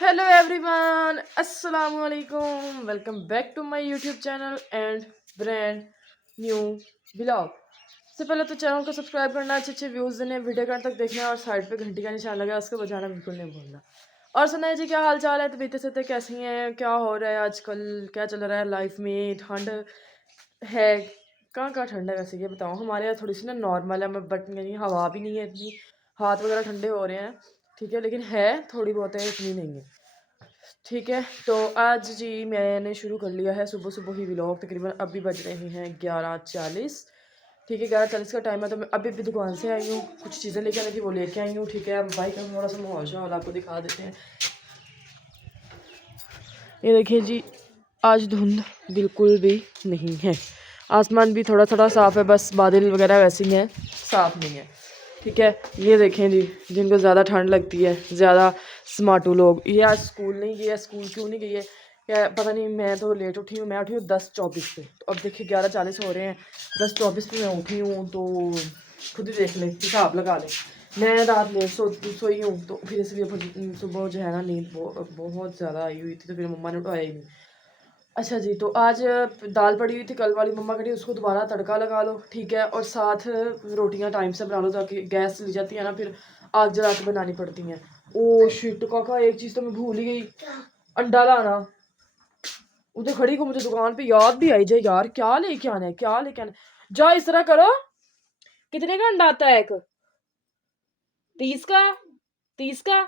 Hello everyone, अस्सलाम वालेकुम। Welcome back to my YouTube channel and brand new blog. सबसे पहले तो चैनल को सब्सक्राइब करना, अच्छे अच्छे व्यूज़ देने, वीडियो का अंत तक देखना और साइड पे घंटी का निशान लगा उसको बजाना बिल्कुल नहीं भूलना। और सुनाइए जी, क्या हाल चाल है? तबीयत से कैसी हैं? क्या हो रहा है आजकल? क्या चल रहा है लाइफ में? ठंड है? कहाँ कहाँ ठंड है वैसे ये बताओ। हमारे यहाँ थोड़ी सी ना नॉर्मल है, बट नहीं, हवा भी नहीं है इतनी, हाथ वगैरह ठंडे हो रहे हैं। ठीक है, लेकिन है थोड़ी बहुत है, इतनी नहीं है। ठीक है, तो आज जी मैंने शुरू कर लिया है सुबह सुबह ही व्लॉग। तकरीबन अभी बज रहे हैं 11:40। ठीक है, 11:40 का टाइम है। तो मैं अभी अभी दुकान से आई हूँ, कुछ चीज़ें लेके आनी थी, वो लेके आई हूँ। ठीक है, अब भाई का थोड़ा सा माहौल शहौल आपको दिखा देते हैं। ये देखिए जी, आज धुंध बिल्कुल भी नहीं है, आसमान भी थोड़ा थोड़ा साफ़ है, बस बादल वगैरह वैसे ही हैं, साफ़ नहीं है। ठीक है, ये देखें जी, जिनको ज़्यादा ठंड लगती है, ज़्यादा स्मार्टू लोग, ये आज स्कूल नहीं गए। स्कूल क्यों नहीं गई है क्या पता नहीं। मैं तो लेट उठी हूँ, मैं उठी हूँ 10:24 पे। तो अब देखिए 11:40 हो रहे हैं, 10:24 पे मैं उठी हूँ। तो खुद ही देख लें, हिसाब लगा लें। मैं रात लेट सोई हूँ, तो फिर इसलिए सुबह जो है ना नींद बहुत ज़्यादा आई हुई थी, तो फिर मम्मा ने उठाया ही नहीं। अच्छा जी, तो आज दाल पड़ी हुई थी कल वाली, मम्मा कह रही उसको दोबारा तड़का लगा लो। ठीक है, और साथ रोटियां टाइम से बना लो, ताकि गैस चली जाती है ना, फिर आग जला के बनानी पड़ती हैं। ओ शिट काका, एक चीज़ तो मैं भूल ही गई, अंडा लाना। उधर खड़ी को मुझे दुकान पे याद भी आई जाए यार, क्या लेके आना है, क्या लेके आना है। जा इस तरह करो, कितने का अंडा आता है एक? 30 का? 30 का?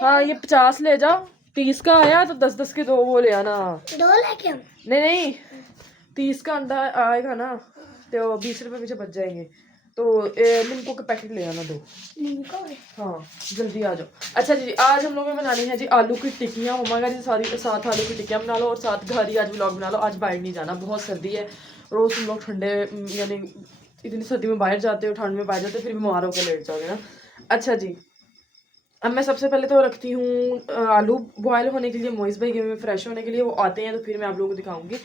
हाँ, ये 50 ले जाओ। 30 का आया तो 10-10 के दो वो ले आना। दो लेके हम? नहीं नहीं, 30 का अंडा आएगा ना, तो 20 रुपए पीछे बच जाएंगे। तो लिम्को के पैकेट ले आना दो। हाँ, जल्दी आ जाओ। अच्छा जी, आज हम लोगों ने बनानी है जी आलू की टिक्कियाँ। मम्मा का जी सारी साथ आलू की टिक्कियाँ बना लो, और साथ घर ही आज व्लॉग बना लो। आज बाहर नहीं जाना, बहुत सर्दी है। रोज़ तुम लोग ठंडे यानी इतनी सर्दी में बाहर जाते हो, ठंड में बाहर जाते हो, फिर बीमार होकर लेट जाओगे ना। अच्छा जी, अब मैं सबसे पहले तो रखती हूँ आलू बॉयल होने के लिए। मोइस भाई में फ्रेश होने के लिए वो आते हैं, तो फिर मैं आप लोगों को दिखाऊंगी।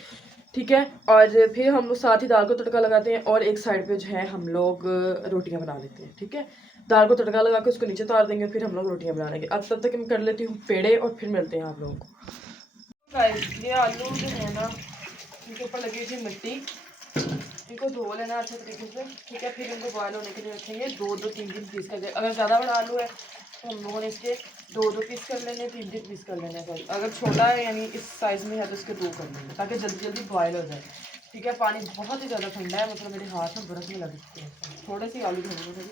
ठीक है, और फिर हम लोग साथ ही दाल को तड़का लगाते हैं, और एक साइड पे जो है हम लोग रोटियां बना लेते हैं। ठीक है, दाल को तड़का लगा के उसको नीचे उतार देंगे, फिर हम लोग रोटियां बना लेंगे। अब तब तक मैं कर लेती हूँ पेड़े, और फिर मिलते हैं आप लोगों को। ये आलू जो है ना, इनके ऊपर लगी थी मिट्टी, इनको धो लेना अच्छे तरीके से। ठीक है, फिर इनको बॉयल होने के लिए रखेंगे। 2-2, 3-3 पीस करके, अगर ज़्यादा बड़ा आलू है तो हम लोगों ने इसके 2-2 पीस कर लेने, 3-3 पीस कर लेने। सॉरी, अगर छोटा है यानी इस साइज़ में है तो इसके 2 कर लेंगे, ताकि जल्दी जल्दी बॉयल हो जाए। ठीक है, पानी बहुत ही ज़्यादा ठंडा है, मतलब मेरे हाथ में बर्फ़ में लग चुके हैं। थोड़े से आलू धोने थोड़ी।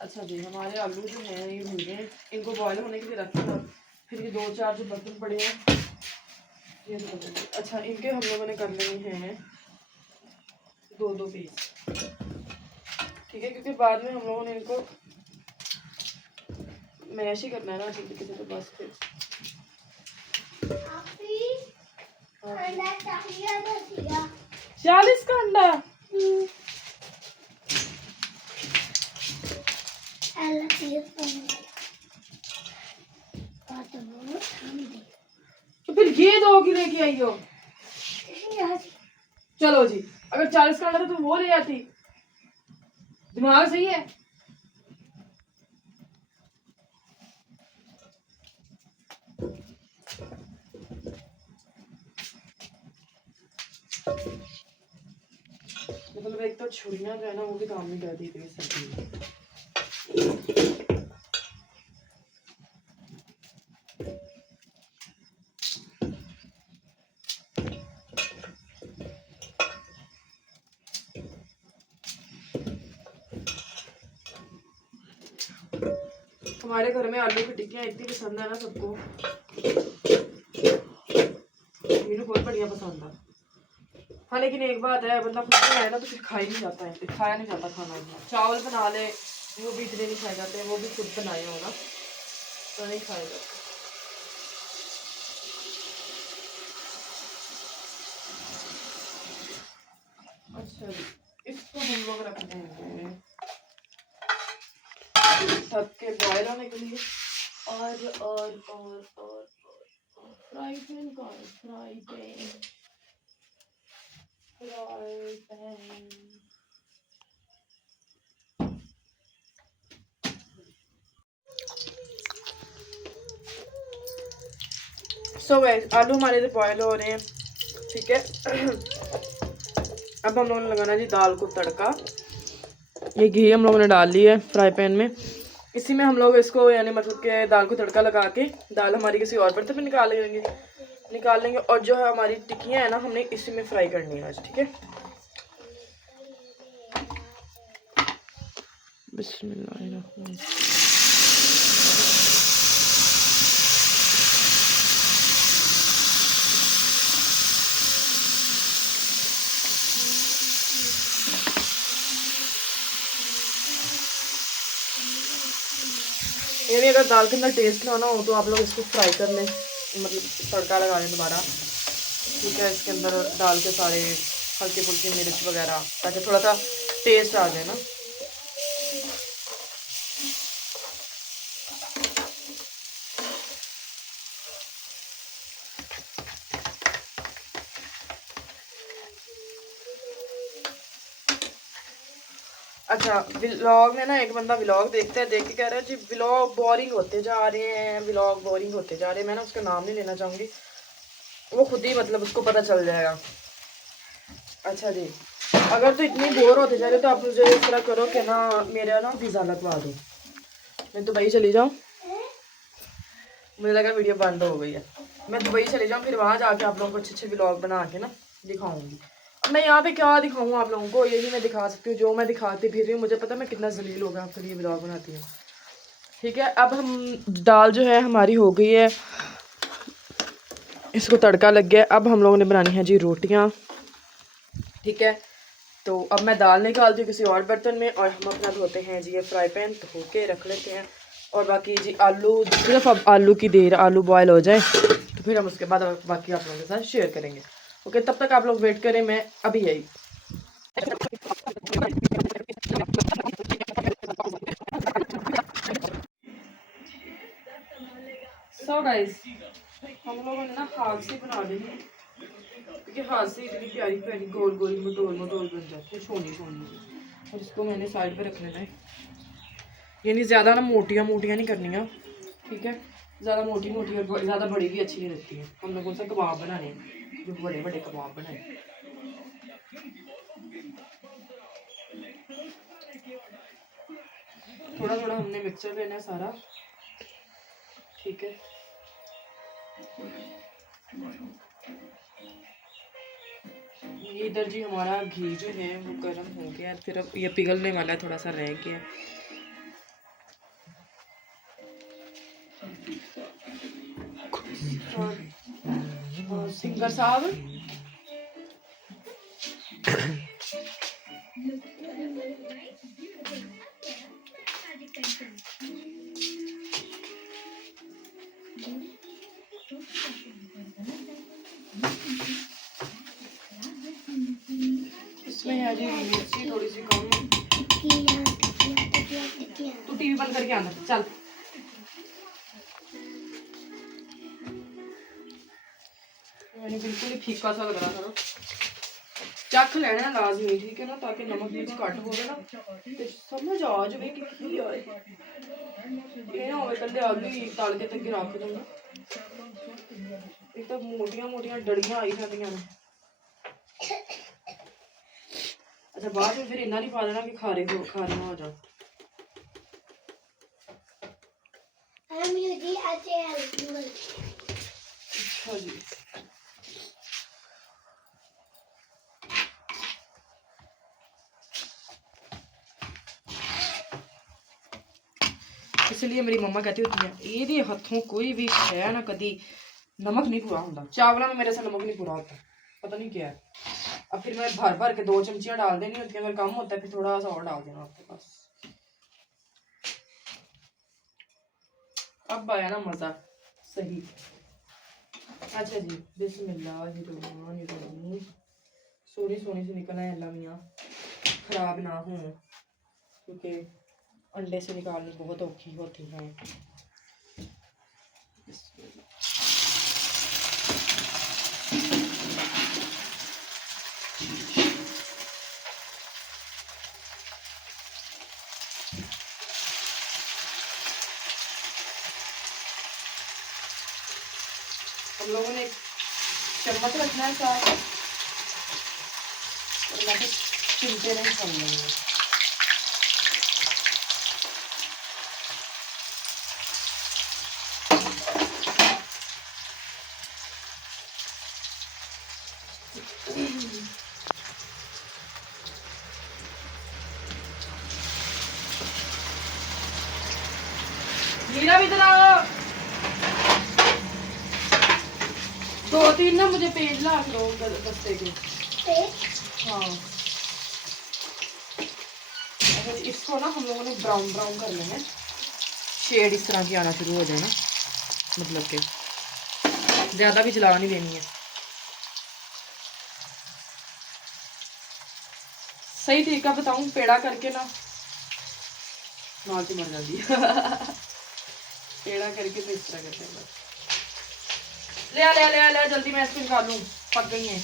अच्छा जी, हमारे आलू जो हैं ये भून गए, इनको बॉयल होने के लिए रखते हैं। फिर ये 2-4 जो बर्तन पड़े हैं ये धो देंगे। अच्छा, इनके हम लोगों ने कर लेने हैं 2-2 पीस। ठीक है, क्योंकि बाद में हम लोगों ने इनको मैश ही करना है ना अच्छी तरीके से, तो बस फिर 40 का अंडा। तो फिर ये दो की लेके आई हो। चलो जी, अगर 40 का अंडा था तो वो ले आती। दिमाग सही है। मतलब एक तो छुरियां जो है ना, वो भी काम नहीं करती इतनी सर्दी में। हमारे घर में आलू की टिक्कियाँ इतनी पसंद है ना सबको, मुझे बहुत बढ़िया पसंद है। हाँ, लेकिन एक बात है, बंदा खुद बनाए ना तो फिर खा ही नहीं जाता है, खाया नहीं जाता खाना इतना। चावल बना ले, वो भी इतने नहीं खाए जाते, वो भी खुद बनाए हो ना तो नहीं खाए जाते। अच्छा जी, इसको हम लोग रखते हैं छत के बॉयल होने के लिए। और फ्राई पैन का फ्राई पैन सो गाइस आलू हमारे तो बॉयल हो रहे हैं, ठीक है। अब हम लोगों ने लगाना जी दाल को तड़का। ये घी हम लोगों ने डाल ली है फ्राई पैन में। इसी में हम लोग इसको यानी मतलब कि दाल को तड़का लगा के दाल हमारी किसी और बर्तन में निकाल लेंगे और जो है हमारी टिक्कियाँ है ना हमने इसी में फ्राई करनी है आज, ठीक है। बिस्मिल्लाह। ये भी अगर दाल के अंदर टेस्ट ना हो तो आप लोग इसको फ्राई कर लें, मतलब तड़का लगा लें दोबारा, ठीक है। इसके अंदर डाल के सारे हल्की फुल्की मिर्च वगैरह ताकि थोड़ा सा टेस्ट आ जाए ना। अच्छा, व्लॉग में ना एक बंदा व्लॉग देखता है, देख के कह रहा है जी व्लॉग बोरिंग होते जा रहे हैं, व्लॉग बोरिंग होते जा रहे हैं। मैं ना उसका नाम नहीं लेना चाहूँगी, वो खुद ही मतलब उसको पता चल जाएगा। अच्छा जी, अगर तो इतनी बोर होते जा रहे तो आप मुझे इस तरह करो कि ना मेरा ना वीज़ा लगवा दो, मैं दुबई चली जाऊँ। मुझे लगा वीडियो बंद हो गई है, मैं दुबई चली जाऊँ, फिर वहाँ जाके आप लोगों को अच्छे अच्छे व्लॉग बना के ना दिखाऊंगी। अब मैं यहाँ पे क्या दिखाऊँ आप लोगों को, यही मैं दिखा सकती हूँ जो मैं दिखाती फिर रही हूँ। मुझे पता है मैं कितना जलील हो गया आपके लिए व्लॉग बनाती हूँ, ठीक है। अब हम दाल जो है हमारी हो गई है, इसको तड़का लग गया। अब हम लोगों ने बनानी है जी रोटियाँ, ठीक है। तो अब मैं दाल निकालती हूँ किसी और बर्तन में और हम अपना धोते हैं जी ये फ्राई पैन, धो के रख लेते हैं। और बाकी जी आलू सिर्फ अब आलू की देर, आलू बॉयल हो जाए तो फिर हम उसके बाद बाकी आप लोगों के साथ शेयर करेंगे। ओके, तब तक आप लोग वेट करें, मैं अभी आई। सो गाइस हम लोगों ने ना हाथ से बना देनी है, क्योंकि हाथ से इतनी प्यारी प्यारी गोल गोल मटोल बन जाती है, सोनी सोनी। और इसको मैंने साइड पे रख लेना है, यानी ज़्यादा ना मोटियाँ नहीं करनी है, ठीक है। ज़्यादा मोटी और ज़्यादा बड़ी भी अच्छी नहीं लगती है। हम लोगों से कबाब बनाने हैं, जो बड़े बड़े कबाब बनाए। थोड़ा थोड़ा हमने मिक्सचर लेना है सारा, ठीक है। ये इधर जी हमारा घी जो है वो गर्म हो गया, फिर अब ये पिघलने वाला है, थोड़ा सा रह गया। और सिंगर साहब इसमें है जी मिर्ची थोड़ी सी कम। तू टीवी बंद करके आना, चल। मैंने बिल्कुल ही फीका सा लग रहा था ना, चख लेना है लाजमी, ठीक है ना, ताकि नमक मिर्च घट हो ना तो समझ आ जाए कि की आए। ये ना होवे कल्ले आलू ही तल के तक रख दूंगा, एक तो मोटियां डड़ियां आई जांदियां ने। अच्छा, बाद में फिर इन्ना नहीं पा देना कि खारे हो जाओ। अच्छा जी, इसलिए मेरी मम्मा कहती होती है ये हथों कोई भी है ना कभी नमक नहीं पूरा होता। चावलों में मेरे से नमक नहीं पूरा होता, पता नहीं क्या है। अब फिर मैं भर भर के 2 चमचियाँ डाल देनी होती है, अगर कम होता है फिर थोड़ा सा और डाल देना आपके पास। अब आया ना मजा सही। अच्छा जी, बिस्मिल्लाहिर्रहमानिर्रहीम। सोनी सोनी से निकलना है अल्लाह मियाँ, खराब ना हो, क्योंकि अंडे से निकालनी बहुत औखी होती हैं। हम लोगों ने चम्मच रखना है साथ, वरना तो चिमटे नहीं खोल लेंगे। मीरा भी इधर आओ। 2-3 ना मुझे पेज ला के दो बस्ते के। हाँ, इसको ना हम लोगों ने ब्राउन ब्राउन कर लेना, शेड इस तरह की आना शुरू हो जाए ना, मतलब कि ज़्यादा भी जला नहीं देनी है। सही तरीका बताऊं, पेड़ा करके ना माँ की मर जाती है। पेड़ा करके तो इस तरह करते हैं। ले आ ले आ ले आ ले आ, जल्दी मैं इसको निकालूं, पक गई है।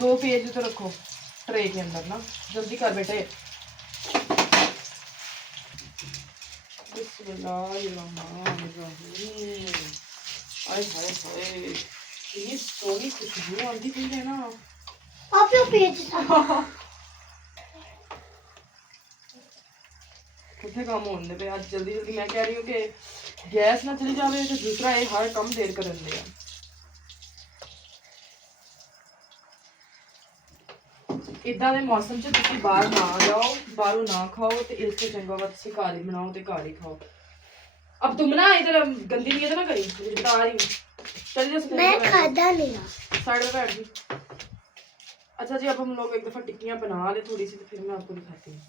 2 पेज तो रखो ट्रे के अंदर ना, जल्दी कर बेटे। बिस्मिल्लाहिर्रहमानिर्रहीम। हाय हाय हाय, ये सोनी खुशबू आती थी है ना। आप क्यों पेज कितने काम होने पे आज जल्दी जल्दी। मैं कह रही हूँ कि गैस ना चली जाए तो दूसरा ये हर कम देर कर दे। इदा के मौसम च तुसी बाहर ना जाओ, बाहरों ना खाओ, तो इससे चंगा वा तुसी घर ही बनाओ तो घर ही खाओ। अब तुम ना इधर गंदी नीयत ना करी, मुझे बता रही हूँ। चलिए मैं खादा नहीं साइड पे बैठ गई। अच्छा जी, अब हम लोग एक दफा टिक्कियां बना ले थोड़ी सी, तो फिर मैं आपको दिखाती हूँ।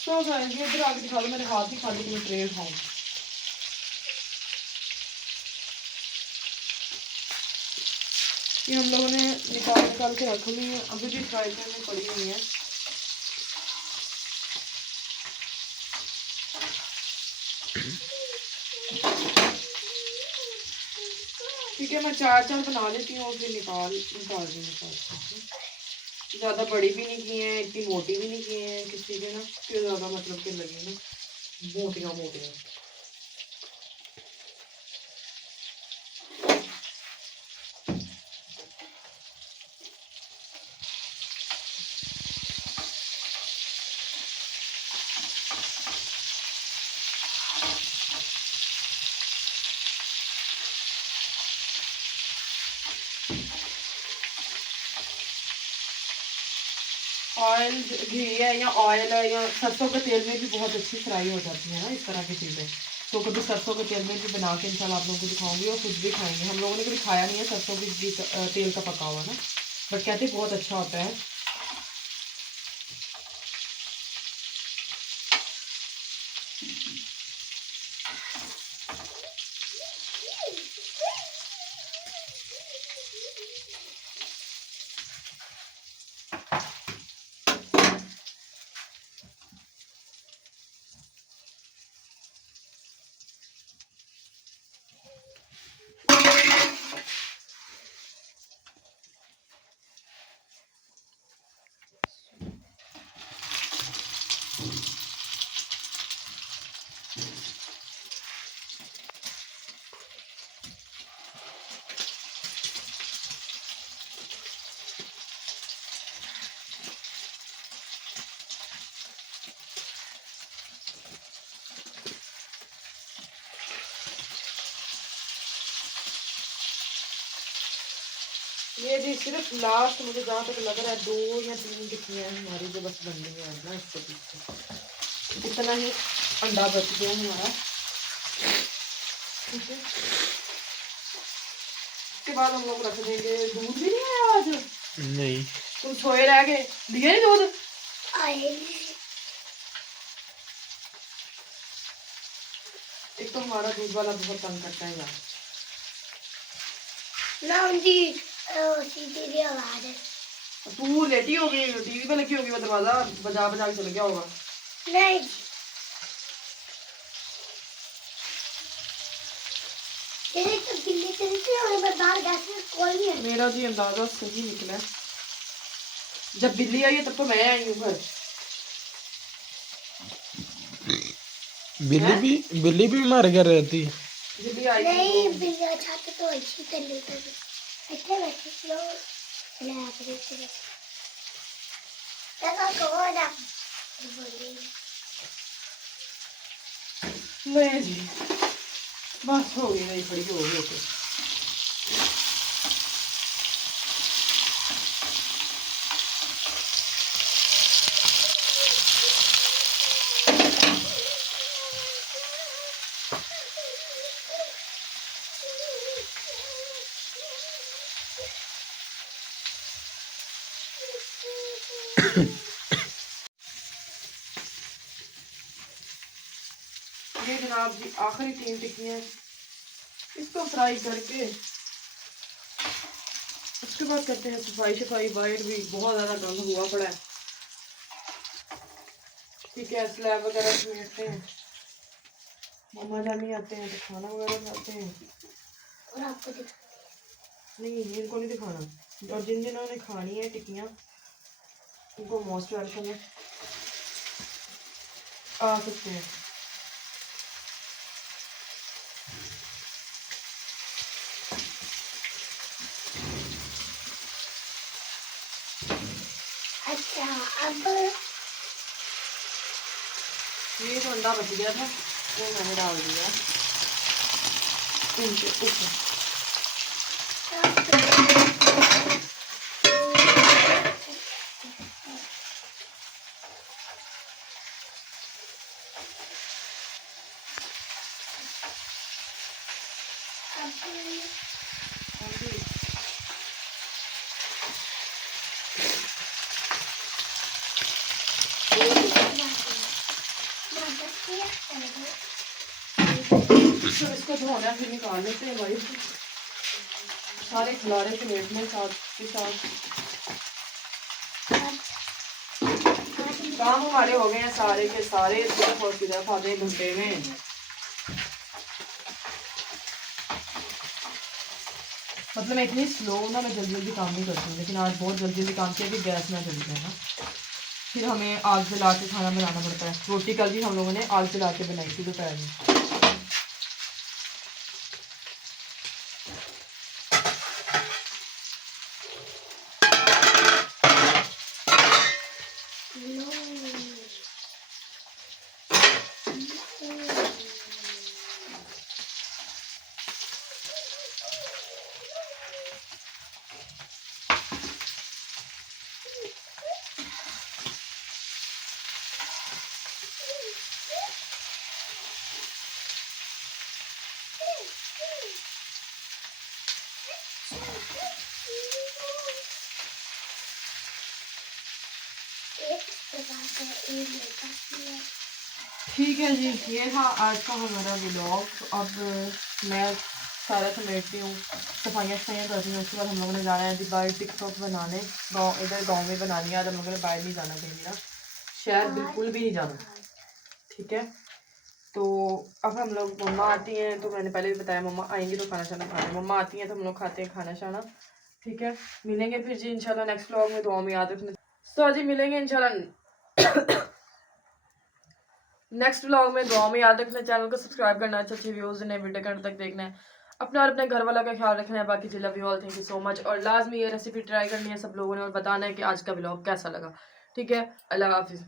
तो गाइस ये इधर आके दिखा दो, मेरे हाथ ही खाली में ट्रे उठाऊं। ये हम लोगों ने निकाल के रख ली है, अभी भी फ्राई पैन में पड़ी हुई है। ठीक है, मैं 4 बना लेती हूँ और फिर निकाल दूँगी। ज़्यादा बड़ी भी नहीं की हैं, इतनी मोटी भी नहीं की हैं किसी के ना, फिर ज़्यादा मतलब कि लगे ना मोटियाँ मोटियाँ। ऑयल घी है या ऑयल है या सरसों के तेल में भी बहुत अच्छी फ्राई हो जाती है ना इस तरह की चीज़ें। तो कभी सरसों के तेल में भी बना के इंशाल्लाह आप लोगों को दिखाऊंगी और खुद भी खाएंगे। हम लोगों ने कभी खाया नहीं है सरसों की तेल का पका हुआ ना, बट कहते बहुत अच्छा होता है। ये जी सिर्फ लास्ट मुझे जहाँ तक लग रहा है 2 या 3 टिक्कियाँ हमारी जो बस बननी है ना इसके पीछे। इतना ही अंडा बच गया हमारा। ठीक है, उसके बाद हम लोग रख देंगे। दूध भी नहीं आया आज? नहीं, तुम सोए रह गए, दिया नहीं दूध? एक तो हमारा दूध वाला बहुत तंग करता है यार। ना जी सीधी आवाज है। तू लेटी होगी, टीवी पे लगी होगी, वो दरवाजा बजा बजा के चल गया होगा। नहीं तो बिल्ली चली थी और मैं बाहर गैस में कोई नहीं है। मेरा जी अंदाजा सही निकला। जब बिल्ली आई है तब तो मैं आई हूँ घर। बिल्ली भी हमारे घर रहती है। बिल्ली आई नहीं बिल्ली छाते तो अच्छी कर लेते थे। इतने बैठे लो ले आते थे। क्या कहो ना नहीं जी, बस हो गई, नहीं खड़ी हो गई। ये जनाब जी आखिरी 3 टिक्कियाँ, इसको फ्राई करके उसके बाद करते हैं सफाई। वाइट भी बहुत ज़्यादा गंद हुआ पड़ा है। ठीक है, स्लैब वगैरह समेटते हैं। मम्मा जानी आते हैं तो खाना वगैरह खाते हैं। और आपको नहीं इनको नहीं दिखाना। और जिन जिन्होंने खानी है टिक्कियाँ उनको मोस्ट वेलकम है, आ सकते हैं। अच्छा अब ये तो अंडा बच गया था, वो मैंने डाल दिया इनके ऊपर। तो इसको धोना फिर निकाल लेते हैं भाई। सारे खिलारे समेटने साथ के साथ। काम हमारे हो गए हैं सारे के सारे, सिर्फ और सिर्फ आधे घंटे में। मतलब मैं इतनी स्लो ना, मैं जल्दी जल्दी काम नहीं करती हूँ, लेकिन आज बहुत जल्दी जल्दी काम किया कि गैस ना जल जाए ना, फिर हमें आग जला के खाना बनाना पड़ता है। रोटी कल भी हम लोगों ने आग जला के बनाई थी दोपहर में। ठीक है जी, ये था आज का हमारा व्लॉग। अब मैं सारा समेटती हूँ, सफाइयाँ करती हूँ। उसके बाद हम लोगों ने जाना है अभी बाहर टिकटॉक बनाने। इधर गांव में बनानी है आज हम लोगों ने, बाहर नहीं जाना कहीं ना, शहर बिल्कुल भी नहीं जाना। ठीक है, तो अब हम लोग, मम्मा आती हैं तो मैंने पहले भी बताया मम्मा आएंगी तो खाना शाना खाना, मम्मा आती हैं तो हम लोग खाते हैं खाना शाना। ठीक है, मिलेंगे फिर जी इंशाल्लाह नेक्स्ट व्लॉग में। दुआ में याद रखना। तो जी मिलेंगे इंशाल्लाह नेक्स्ट व्लॉग में। दुआ में याद रखना, चैनल को सब्सक्राइब करना, अच्छे व्यूज ने वीडियो करने तक देखना है, अपना और अपने घर वालों का ख्याल रखना है। बाकी जी love you all, thank you so much. और लाजमी ये रेसिपी ट्राई करनी है सब लोगों ने और बताना है कि आज का व्लॉग कैसा लगा। ठीक है, अल्लाह हाफिज़।